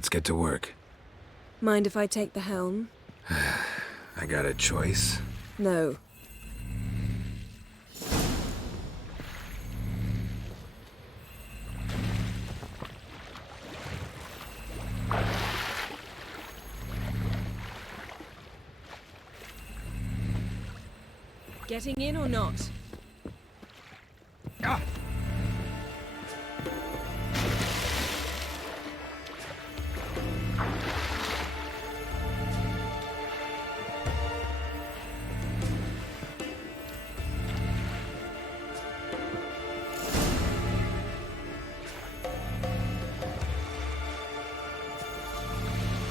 let's get to work. Mind if I take the helm? I got a choice. No. Getting in or not? Ah!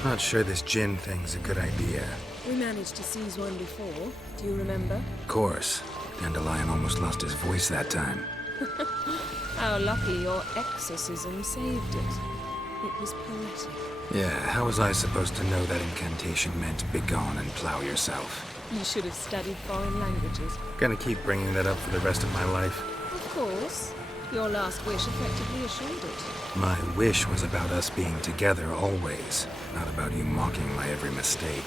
Not sure this gin thing's a good idea. We managed to seize one before. Do you remember? Of course. Dandelion almost lost his voice that time. How lucky your exorcism saved it. It was poetic. Yeah, how was I supposed to know that incantation meant begone and plow yourself? You should have studied foreign languages. Gonna keep bringing that up for the rest of my life. Of course. Your last wish effectively assured it. My wish was about us being together always, not about you mocking my every mistake.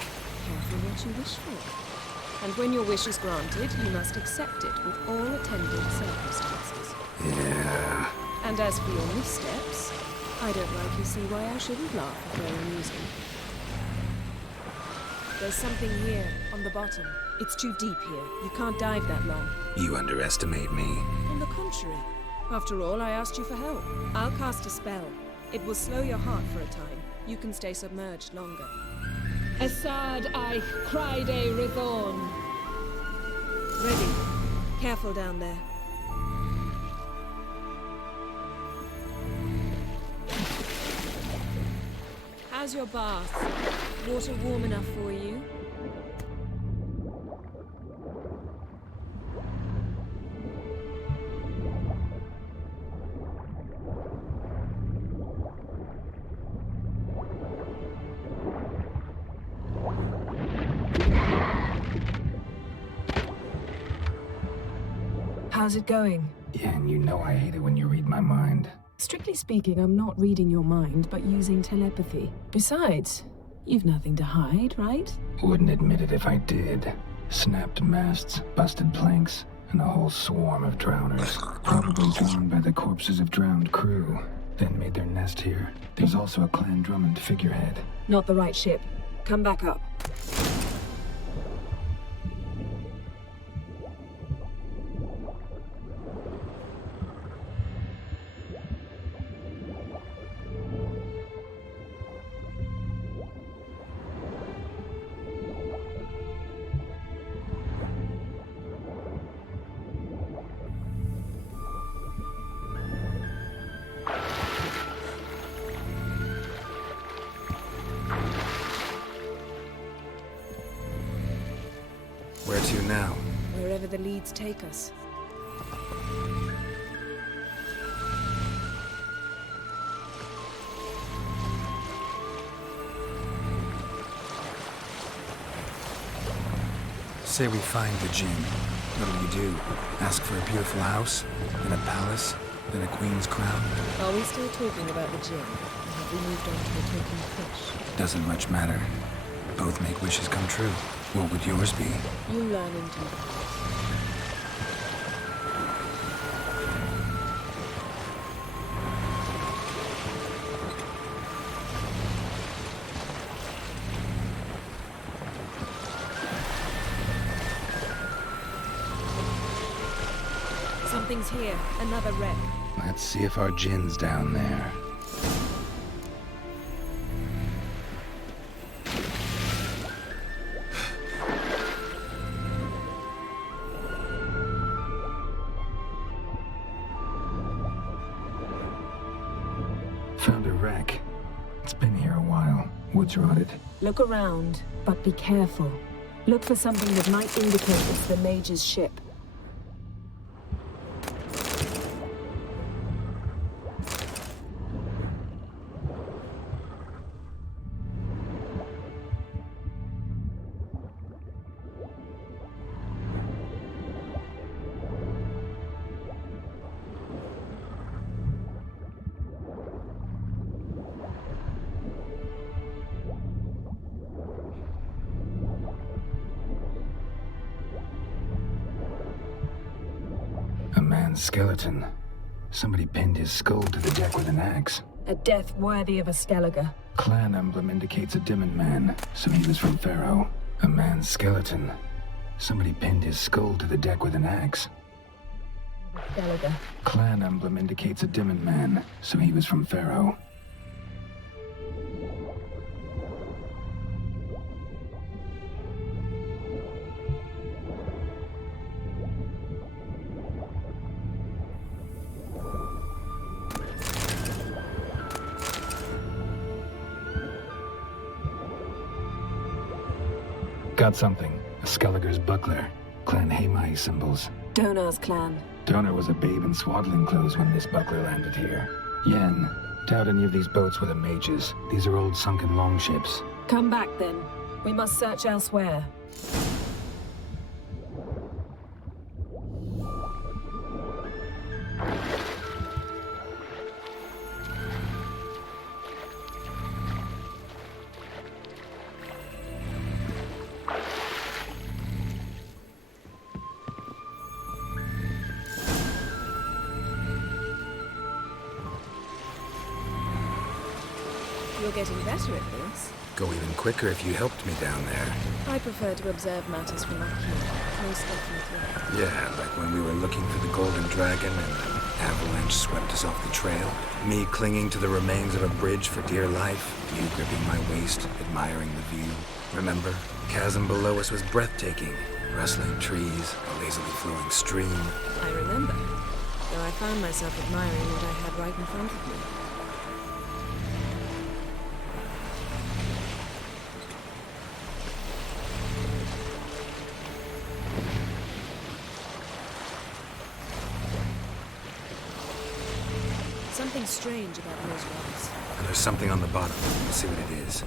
Careful what you wish for. And when your wish is granted, you must accept it with all attendant circumstances. Yeah. And as for your missteps, I don't rightly see why I shouldn't laugh if they're amusing. There's something here, on the bottom. It's too deep here. You can't dive that long. You underestimate me. On the contrary. After all, I asked you for help. I'll cast a spell. It will slow your heart for a time. You can stay submerged longer. Assad I cried a Rithorn. Ready. Careful down there. How's your bath? Water warm enough for you? How's it going? Yeah, and you know I hate it when you read my mind. Strictly speaking, I'm not reading your mind, but using telepathy. Besides, you've nothing to hide, right? Wouldn't admit it if I did. Snapped masts, busted planks, and a whole swarm of drowners. Probably drawn by the corpses of drowned crew. Then made their nest here. There's also a Clan Drummond figurehead. Not the right ship. Come back up. Where to now? Wherever the leads take us. Say we find the gin. What'll you do? Ask for a beautiful house? Then a palace? Then a queen's crown? Are we still talking about the gin? Or have we moved on to a token fish? Doesn't much matter. Both make wishes come true. What would yours be? You learn in time. Something's here. Another wreck. Let's see if our gin's down there. Found a wreck. It's been here a while. Woods rotted. Look around, but be careful. Look for something that might indicate it's the Mage's ship. man's skeleton. Somebody pinned his skull to the deck with an axe. A death worthy of a Skellige. Clan emblem indicates a Dimmen man, so he was from Pharaoh. A man's skeleton. Somebody pinned his skull to the deck with an axe. Skellige. Clan emblem indicates a Dimmen man, so he was from Pharaoh. Got something. A Skellige's buckler. Clan Hamai symbols. Donar's clan. Donar was a babe in swaddling clothes when this buckler landed here. Yen, doubt any of these boats were the mages. These are old sunken longships. Come back then. We must search elsewhere. You're getting better at this. Go even quicker if you helped me down there. I prefer to observe matters from up here, most definitely. Yeah, like when we were looking for the Golden Dragon and an avalanche swept us off the trail. Me clinging to the remains of a bridge for dear life. You gripping my waist, admiring the view. Remember? The chasm below us was breathtaking. Rustling trees, a lazily flowing stream. I remember, though I found myself admiring what I had right in front of me. Something strange about those rocks. And there's something on the bottom. Let's see what it is.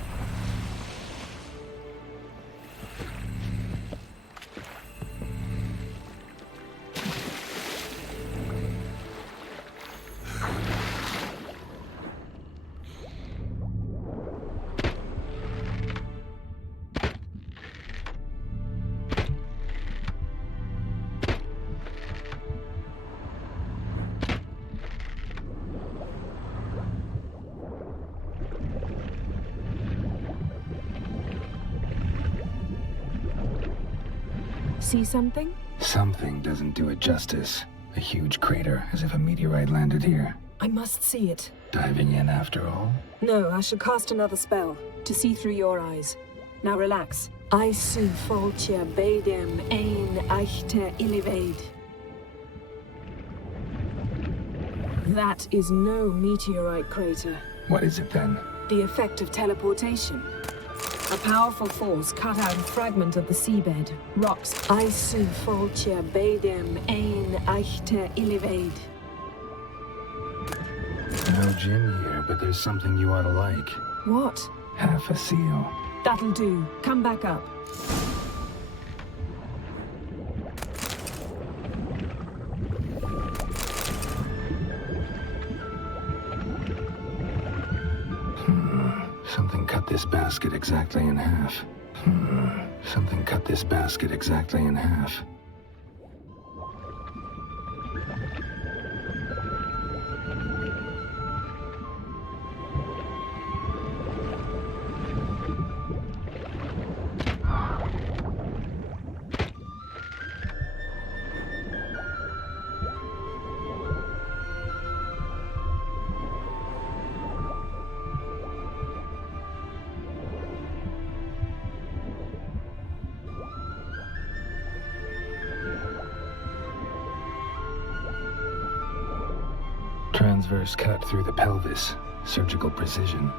See something? Something doesn't do it justice. A huge crater, as if a meteorite landed here. I must see it. Diving in after all? No, I shall cast another spell, to see through your eyes. Now relax. Aisu foltia beidem ein eichte iliveid. That is no meteorite crater. What is it then? The effect of teleportation. A powerful force cut out a fragment of the seabed. Rocks. Aisu foltia beidem ein eichte iliveid. No gin here, but there's something you ought to like. What? Half a seal. That'll do. Come back up. Something cut this basket exactly in half. Something cut this basket exactly in half. Transverse cut through the pelvis. Surgical precision.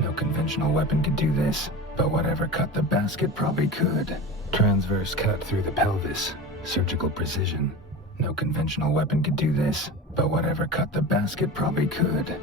No conventional weapon could do this, but whatever cut the basket probably could. Transverse cut through the pelvis. Surgical precision. No conventional weapon could do this, but whatever cut the basket probably could.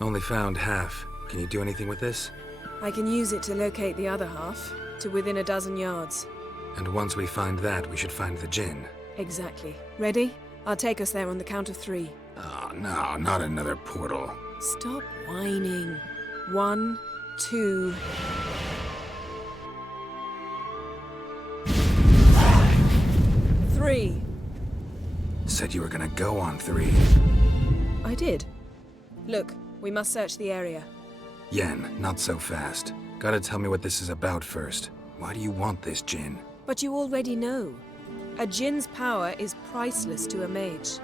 Only found half. Can you do anything with this? I can use it to locate the other half, to within a dozen yards. And once we find that, we should find the djinn. Exactly. Ready? I'll take us there on the count of 3. Oh, no, not another portal. Stop whining. 1, 2... 3. Said you were gonna go on 3. I did. Look, we must search the area. Yen, not so fast. Gotta tell me what this is about first. Why do you want this djinn? But you already know. A djinn's power is priceless to a mage.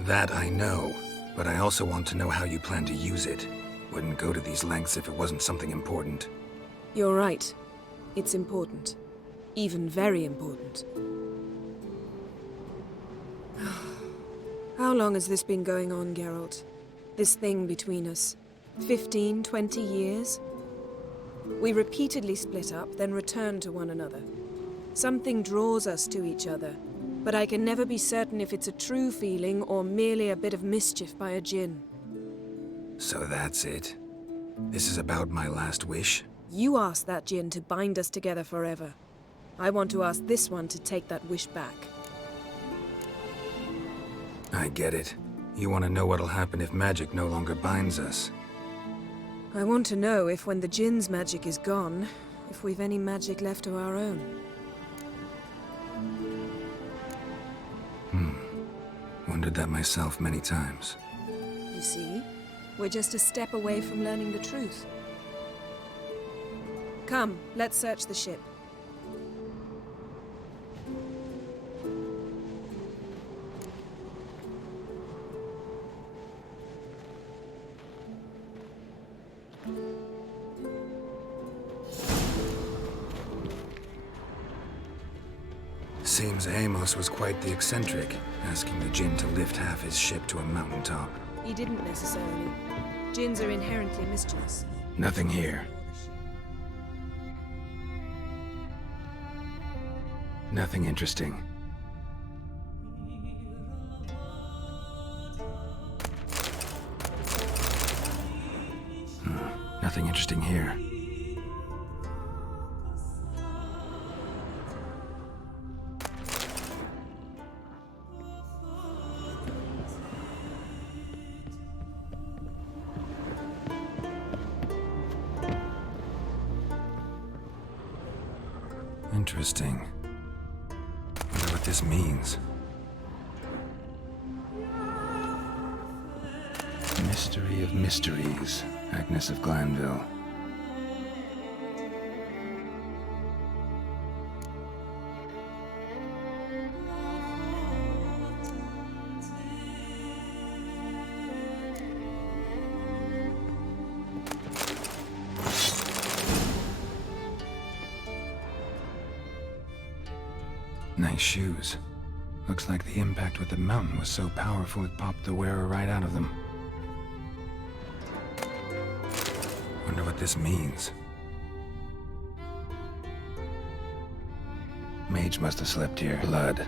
That I know, but I also want to know how you plan to use it. Wouldn't go to these lengths if it wasn't something important. You're right. It's important. Even very important. How long has this been going on, Geralt? This thing between us? 15, 20 years? We repeatedly split up, then return to one another. Something draws us to each other, but I can never be certain if it's a true feeling or merely a bit of mischief by a djinn. So that's it? This is about my last wish? You asked that djinn to bind us together forever. I want to ask this one to take that wish back. I get it. You want to know what'll happen if magic no longer binds us. I want to know if when the djinn's magic is gone, if we've any magic left of our own. Wondered that myself many times. You see, we're just a step away from learning the truth. Come, let's search the ship. Seems Amos was quite the eccentric, asking the djinn to lift half his ship to a mountaintop. He didn't necessarily. Djinns are inherently mischievous. Nothing here. Nothing interesting. Nothing interesting here. Interesting. Wonder what this means. Mystery of mysteries, Agnes of Glanville. Nice shoes. Looks like the impact with the mountain was so powerful it popped the wearer right out of them. Wonder what this means. Mage must have slept here. Blood.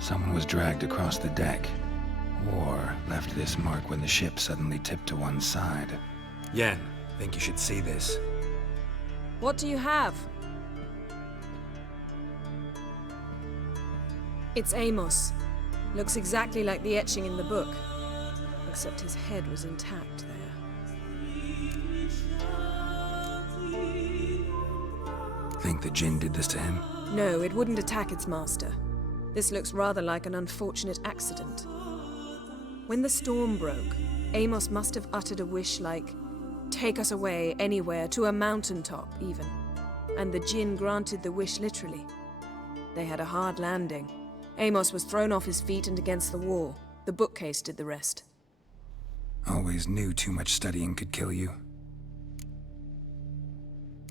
Someone was dragged across the deck. Or left this mark when the ship suddenly tipped to one side. Yen, think you should see this. What do you have? It's Amos. Looks exactly like the etching in the book. Except his head was intact there. Think the djinn did this to him? No, it wouldn't attack its master. This looks rather like an unfortunate accident. When the storm broke, Amos must have uttered a wish like, "Take us away, anywhere, to a mountaintop, even." And the djinn granted the wish literally. They had a hard landing. Amos was thrown off his feet and against the wall. The bookcase did the rest. Always knew too much studying could kill you.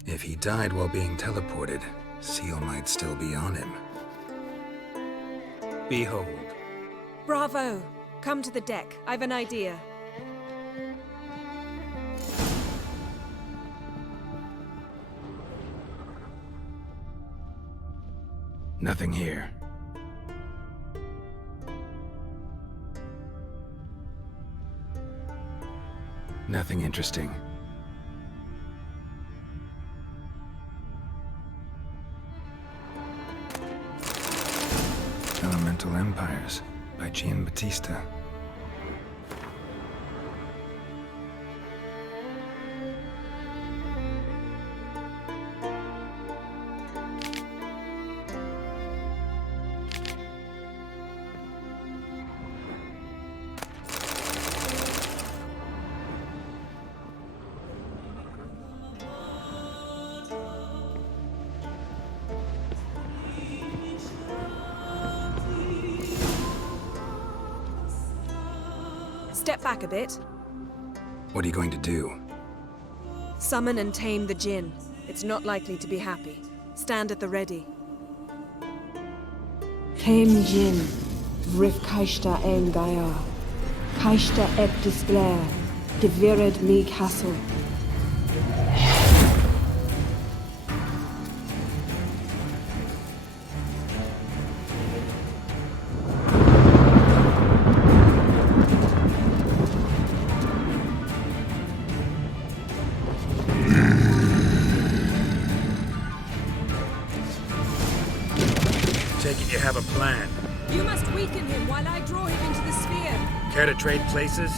If he died while being teleported, Seal might still be on him. Behold. Bravo! Come to the deck. I've an idea. Nothing here. Nothing interesting. Elemental Empires by Giambattista. Step back a bit. What are you going to do? Summon and tame the Jinn. It's not likely to be happy. Stand at the ready. Tame Jinn. Vrif kaishta en gaia. Kaishta et disglair. Devired me castle. Take it you have a plan. You must weaken him while I draw him into the sphere. Care to trade places?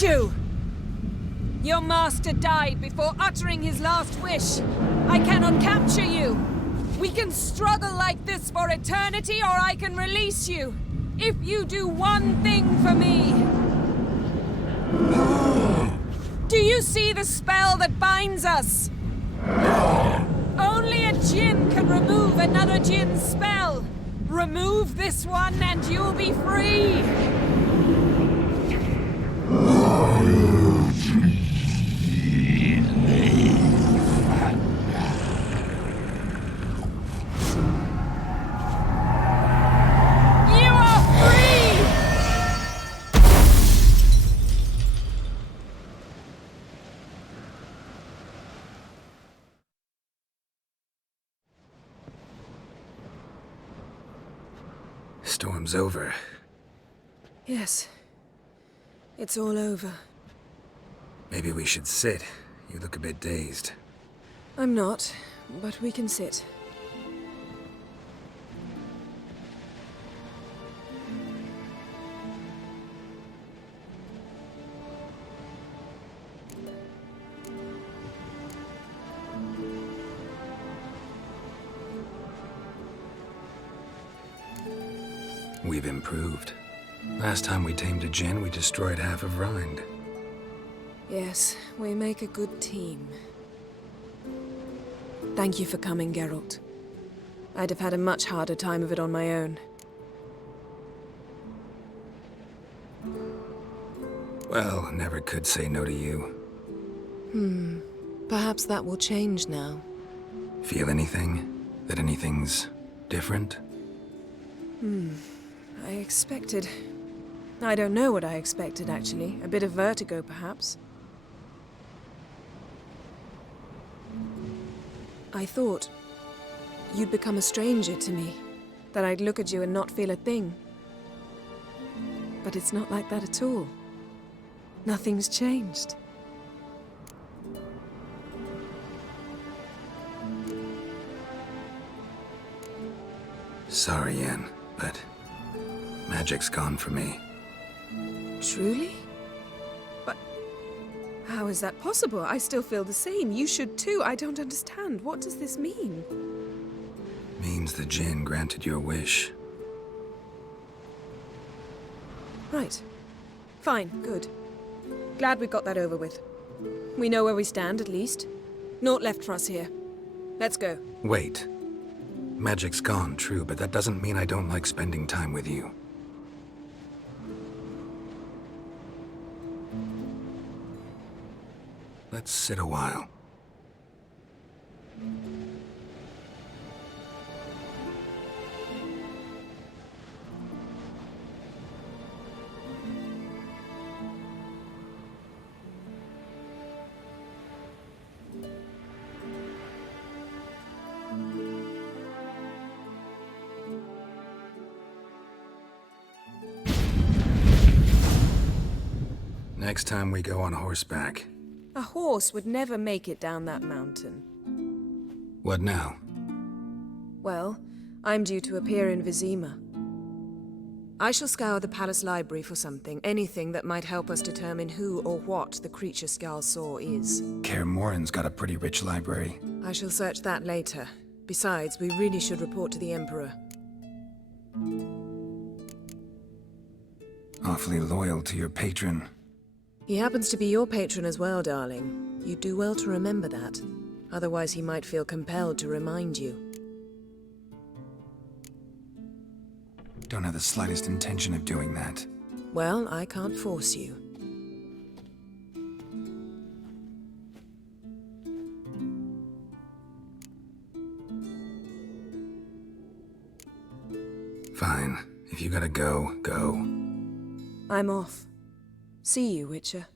You! Your master died before uttering his last wish. I cannot capture you. We can struggle like this for eternity, or I can release you. If you do one thing for me. Do you see the spell that binds us? Only a Jinn can remove another Jinn's spell. Remove this one and you'll be free. Storm's over. Yes. It's all over. Maybe we should sit. You look a bit dazed. I'm not, but we can sit. We've improved. Last time we tamed a Jinn, we destroyed half of Rind. Yes, we make a good team. Thank you for coming, Geralt. I'd have had a much harder time of it on my own. Well, never could say no to you. Perhaps that will change now. Feel anything? That anything's different? I expected... I don't know what I expected, actually. A bit of vertigo, perhaps. I thought you'd become a stranger to me. That I'd look at you and not feel a thing. But it's not like that at all. Nothing's changed. Sorry, Yen, but magic's gone for me. Truly? But how is that possible? I still feel the same. You should too. I don't understand. What does this mean? Means the Jinn granted your wish. Right. Fine. Good. Glad we got that over with. We know where we stand, at least. Naught left for us here. Let's go. Wait. Magic's gone, true, but that doesn't mean I don't like spending time with you. Let's sit a while. Next time we go on horseback. A horse would never make it down that mountain. What now? Well, I'm due to appear in Vizima. I shall scour the palace library for something, anything that might help us determine who or what the creature Skjal saw is. Kaer Morhen's got a pretty rich library. I shall search that later. Besides, we really should report to the Emperor. Awfully loyal to your patron. He happens to be your patron as well, darling. You do well to remember that. Otherwise, he might feel compelled to remind you. Don't have the slightest intention of doing that. Well, I can't force you. Fine. If you gotta go, go. I'm off. See you, Witcher.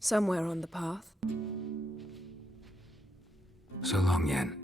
Somewhere on the path. So long, Yen.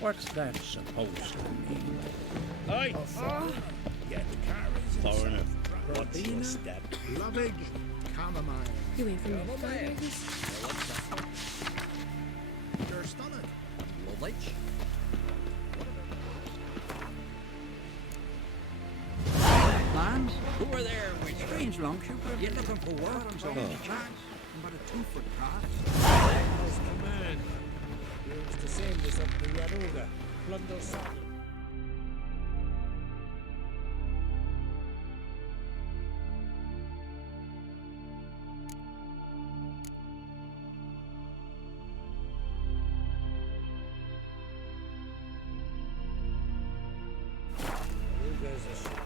What's that supposed to mean? Aye. Foreigner, what's your step? Lovage, chamomile. You ain't from your You're stunning. Lovage? Land? Who are there with strange longshipper? You looking for work? So many chance. But a 2-foot craft. How's the man? He aims to sail this up the Yaruga. Plunder saddle. Yaruga's a ship.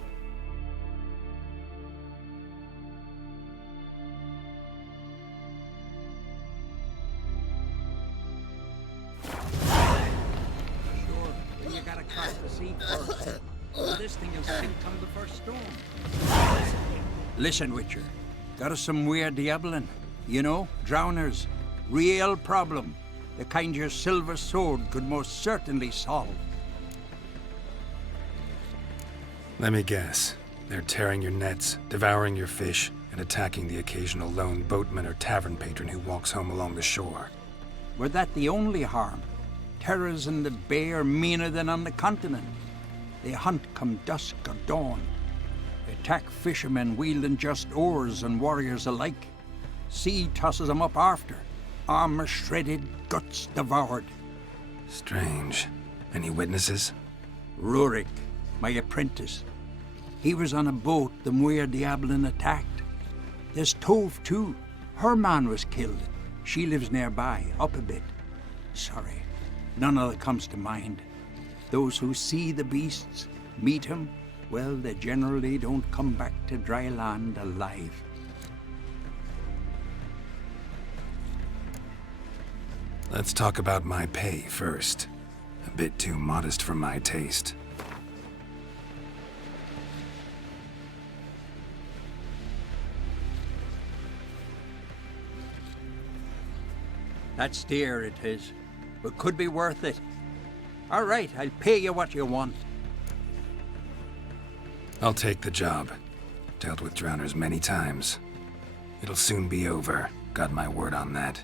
Sure. You gotta cross the sea first. This thing will sink on the first storm. Listen, Witcher. Got us some weird diabling. You know, drowners. Real problem. The kind your silver sword could most certainly solve. Let me guess. They're tearing your nets, devouring your fish, and attacking the occasional lone boatman or tavern patron who walks home along the shore. Were that the only harm? Terrors in the bay are meaner than on the continent. They hunt come dusk or dawn. Attack fishermen wielding just oars and warriors alike. Sea tosses them up after. Armor shredded, guts devoured. Strange. Any witnesses? Rurik, my apprentice. He was on a boat the Muir Diablin attacked. There's Tove, too. Her man was killed. She lives nearby, up a bit. Sorry, none of that comes to mind. Those who see the beasts, meet him, well, they generally don't come back to dry land alive. Let's talk about my pay first. A bit too modest for my taste. That's dear, it is, but could be worth it. All right, I'll pay you what you want. I'll take the job. Dealt with drowners many times. It'll soon be over. Got my word on that.